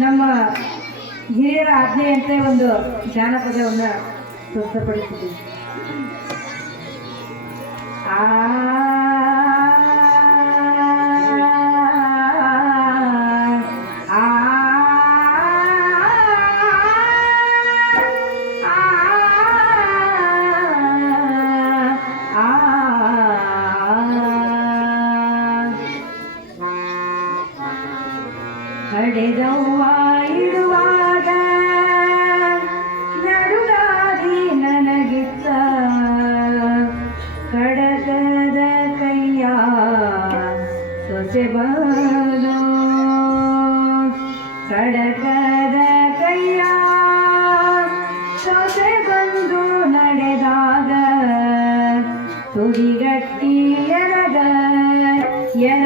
ನಮ್ಮ ಹಿರಿಯರ ಆಜ್ಞೆಯಂತೆ ಒಂದು ಜಾನಪದವನ್ನು ಪ್ರಸ್ತುತಪಡಿಸಿದ್ದೀವಿ ಆ ಹಡೆದವ್ವ ಇಡುವಾಗ ನನಗಿತ್ತ ಕಡಗದ ಕೈಯ ಸೊಸೆ ಬರು ಕಡಗದ ಕೈಯ ನಡೆದಾಗ ತುಡಿಗಟ್ಟಿ ಎರಗ ಎರವಾ